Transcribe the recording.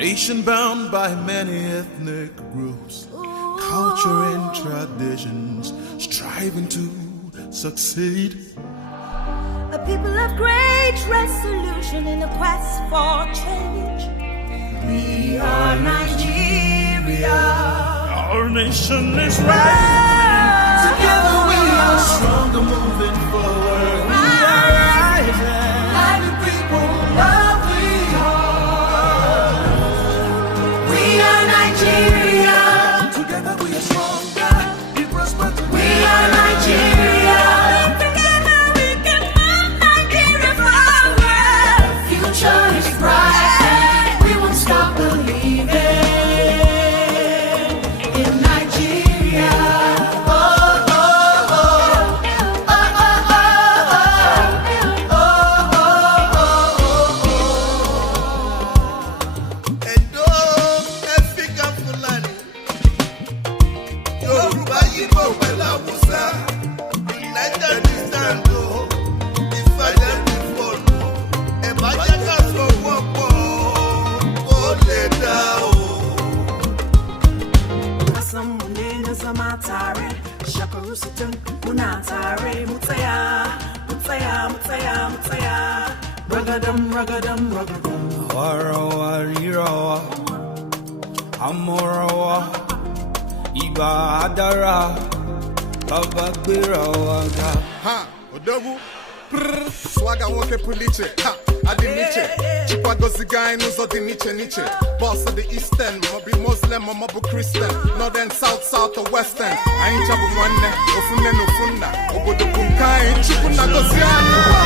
Nation bound by many ethnic groups, culture and traditions, striving to succeed. A people of great resolution in the quest for change. We are Nigeria. Our nation is rising. Together we are stronger, moving forward. We are rising. Like the people love we are. We are Nigeria. Together we are stronger. We prosper together. We are Nigeria. Together we can move Nigeria forward. Future is bright. We won't stop believing. Amorawa, Iba Adara, Babagbirawaga. Ha, Odogu, Swagger won't puliche, ha, Adiniche, Chipagozi guy knows of the niche, boss of the eastern, Mobi Muslim or Mobu Christian, northern, south, or western. I ain't trouble one, Ofuna no Funda, Obodo Bunkai, Chipuna Gosiano.